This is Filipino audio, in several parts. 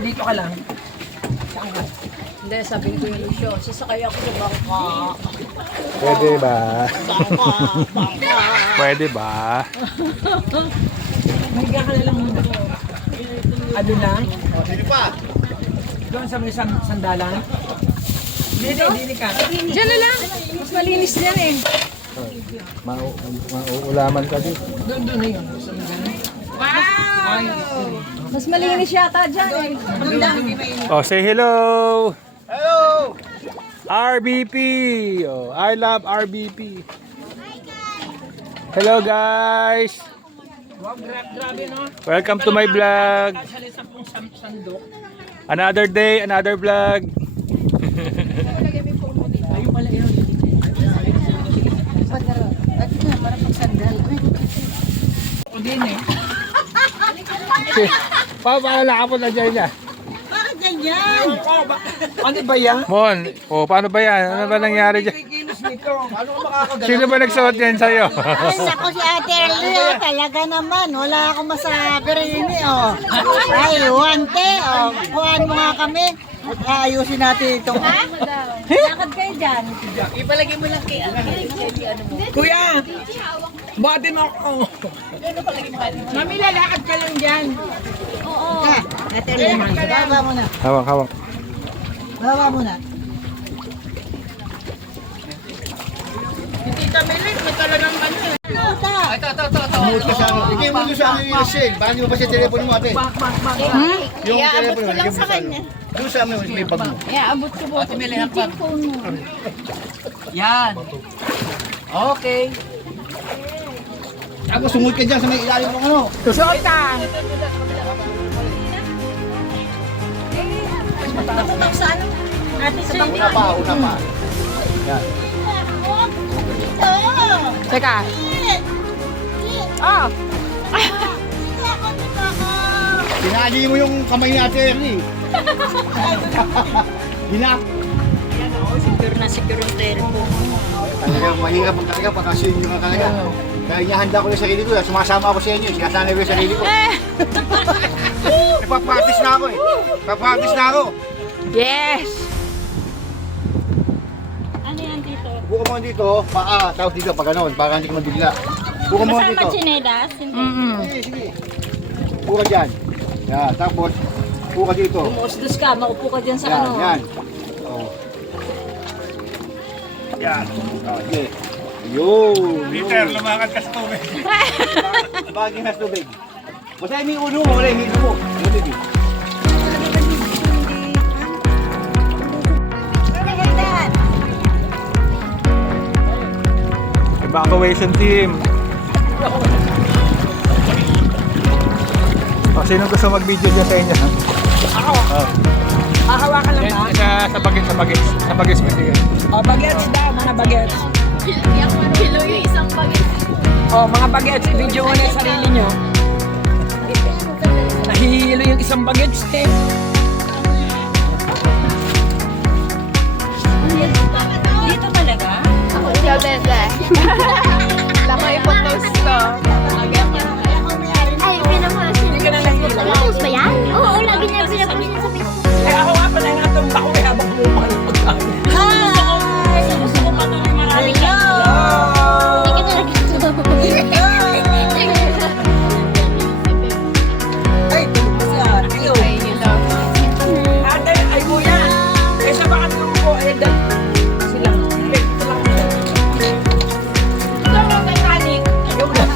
dito ka lang. Saan ka? Hindi, sabi ko yung Lucio, sasakay ako sa bangka. Pwede ba? Bangka. Pwede ba? Higa ka na lang muna. Ano lang? Sino pa? Doon sa may sandalan? Dili ka. Diyan na lang. Mas malinis dyan eh. Mauulaman ka dito. Doon na yun. Sa may ganun. Mas malinis yata dyan eh. Oh, say hello! Hello! RBP! Oh, I love RBP. Hello guys! Wow, grabe no? Welcome to my vlog. Kasali sa pong sandok. Another day, another vlog. Ayun pala yun. Para pagsandal. O din eh. Paano ako na dyan niya? Bakit ganyan? Ano ba yan? Mon, oh, paano ba yan? Ano ba nangyari dyan? Kikilos nito. Paano ka makakagalaw? Sino ba nagsuot yan sa'yo? Ay, naku si Ate Erlia, talaga naman. Wala akong masabi rin eh, oh. Ay, wante, oh. Kuhaan mo nga kami. Ayusin natin itong... Lakad kayo dyan. Ipalagay mo lang kay ano mo. Kuya! Buhatin mo ako. Mami, lalakad ka lang dyan. Ate Erlia, baba mo na. Hawak, hawak. Baba mo na. Tita Melit, may talagang ano eh. Mute ka sa ano. Ikay mo doon sa ano yung Shell. Baka mo pa siya telepono mo ate. Yung telepono, ikay mo sa ano. Doon sa amin, may bag mo. Abot ko po. Meeting phone mo. Yan. Okay. Tapos sumut ka dyan sa may ilalim ng ano. Susuot ka. Nakutok sa ano? Ate Sir. Una pa. Yan. Teka. Oh. Sinali mo yung kamay ni ate Ernie. Hinak. Secure na secure ang telephone. Talaga mahirap ang talaga pagka senior ka talaga. Kaya inihanda ko yung sarili ko. Sumasama ako sa inyo. Sinasanay ko yung sarili ko. Nagpa-practice na ako eh. Nagpa-practice na ako. Yes. Ano yan dito? Buka mo dito, paa, tapos dito, pag gano'n, para hindi ka mabigla. Buka mo dito. chinedas? Sige, sige. Buka dyan. Yan, tapos, buka dito. Umusdos ka, maupo ka dyan sa Yan, ano. yan. Oh. Yan. Oh, sige. Ayun. Peter, lumakad ka sa tubig. Bagay na sa tubig. Basta yung ulo mo, wala yung hilo mo. Tubig. Evacuation team. O, sino gusto mag-video dyan sa inyo? Ako. Oh. Hahawakan lang ba? Sa bagets. Sa bagets mo tingin. Oh, bagets daw, mga bagets. Kilo yung isang bagay. Oh, mga bagets, i-video mo na yung sarili nyo. Nahihilo yung isang bagets eh. Dito talaga? Ako siya, bebe. Lako ipopost ko. Ay, pinamasin. Hindi ka na nahihilo. Pinapost ba yan? Oo, lagi niya pinapost niya sa Facebook. Eh ako nga pala yung natumba ko eh habang bumukal ng pagkain. Gusto ko matuloy marami ka. Hindi ka talaga. Ay, tulog ko siya. Hello. Ate, ay kuya. Eh siya baka tulog ko. Eh, sila. Eh, ito lang. Ikaw ang mechanic. Ayun na.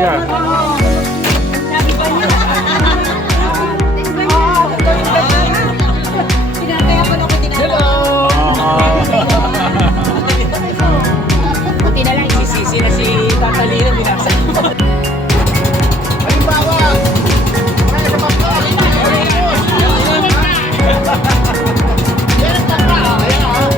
kuya. Sabi ko niya. Tinataya ko na ko tinataya. Buti na lang isisisi na si Tata Lino, binasa. Halimbawa, kaya sa pagka, yan ang pagka, ayan ha.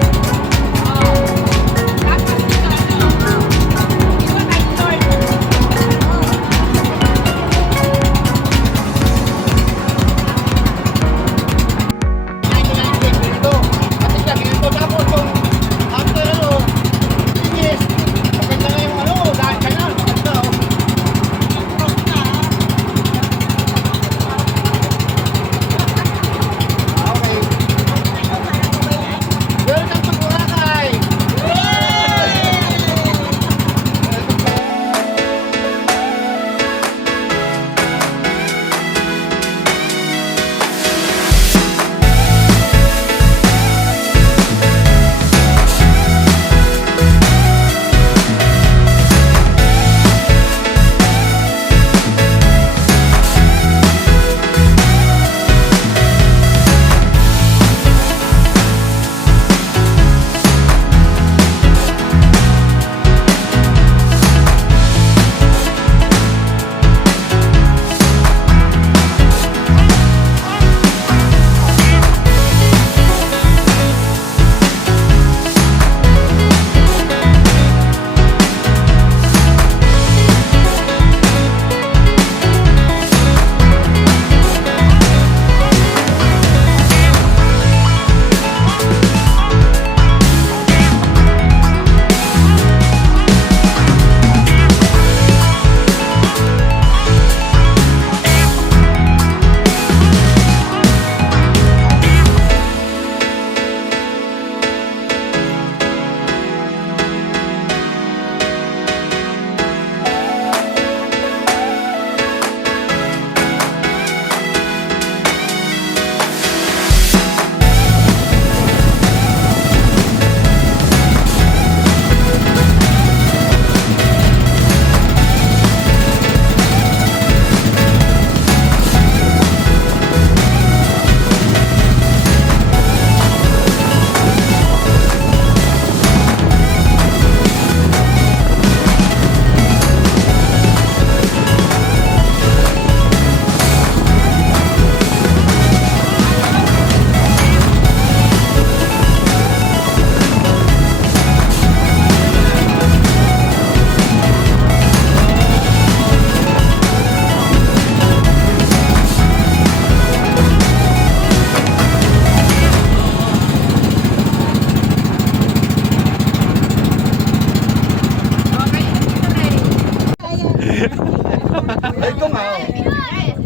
Ito nga. Ay,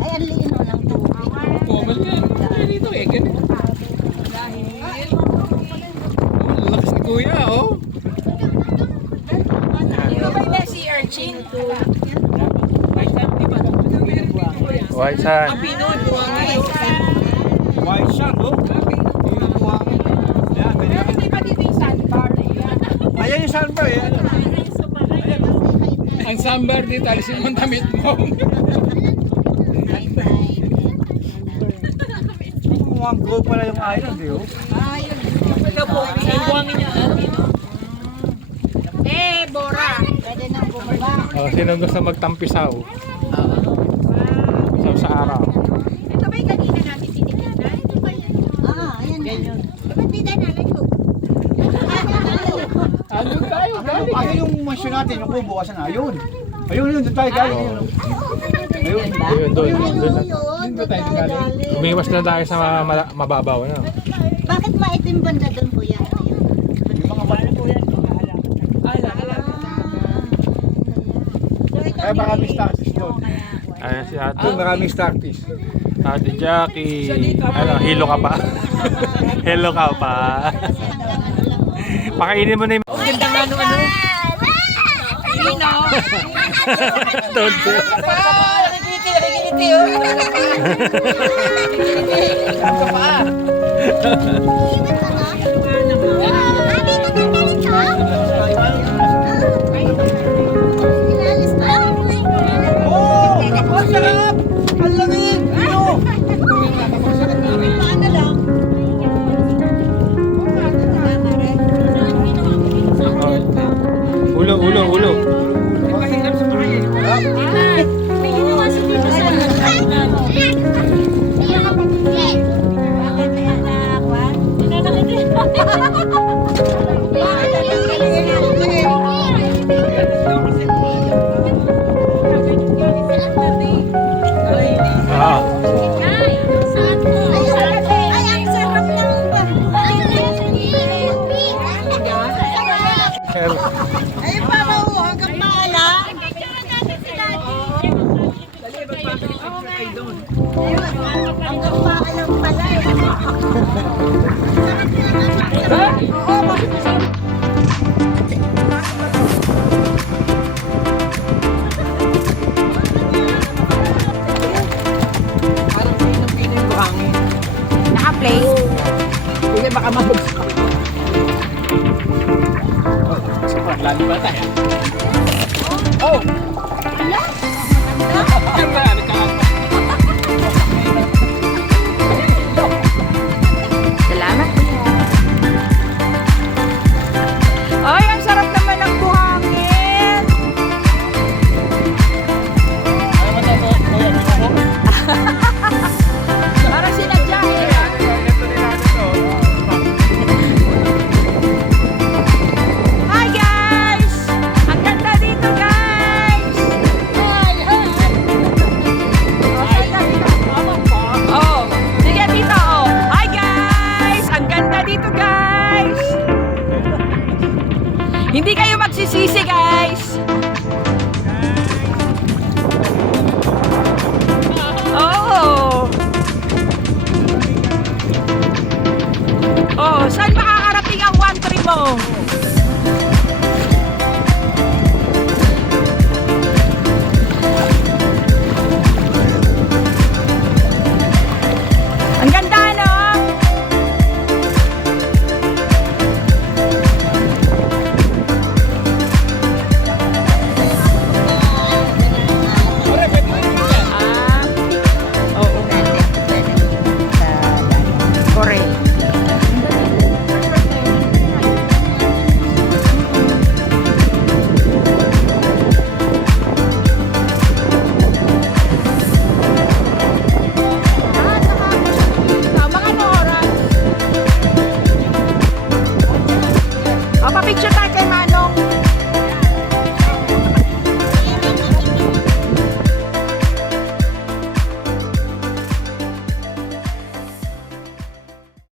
ang lino ng tubig. Common yan. Dito eh, ganun. Lakas ni kuya, oh. Ito ba yung si Urchin? White sand. Pinod, White sand, oh. Ayan yung sandbar, eh. Ang sandbar dito, alisin mo ang damit mo. Mukhang gold pala yung island, eh, oh. Ito po, sa buwangin niya. Bora. Pwede nang bumaba. Oh, sino gusto magtampisaw? Pisaw sa araw. Ito ba yung kanina natin tinitignan? Ito ba yan? Ayan. Ganyan. Ba't di na nalayo? Andun tayo, galing. Ano yung mansion natin, yung kubo, asan na? Ayun. Ayun, yun, doon tayo galing. Ayun, oh. Ayun. Ayun, doon. Doon tayo galing. Umiwas na tayo sa mababaw, ano? Bakit maitim banda doon, kuya? Yung mga bata. Kaya maraming starfish doon. Ayan si Ate. Doon maraming starfish. Ate Jackie. Ano, hilo ka pa? Hello ka pa. Pakainin mo na yung... Ang ganda nga ano. Lino. Tonto. Nakikiti, oh. Saan ka pa? Ayun pa ba, hanggang maala? Hanggang maalam pala eh. Parang pinang-pinang yung buhangin. Naka-play. Kuya, baka mabagsak. Lalo ba tayo? Oh! Salamat. Ay, ang sarap naman ng buhangin. Para sinadya eh. Hi guys! Ang ganda dito guys! Oh, sige dito oh. Hi guys! Ang ganda dito guys! Hindi kayo magsisisi guys! Oh! Oh, saan makakarating ang one tree mo?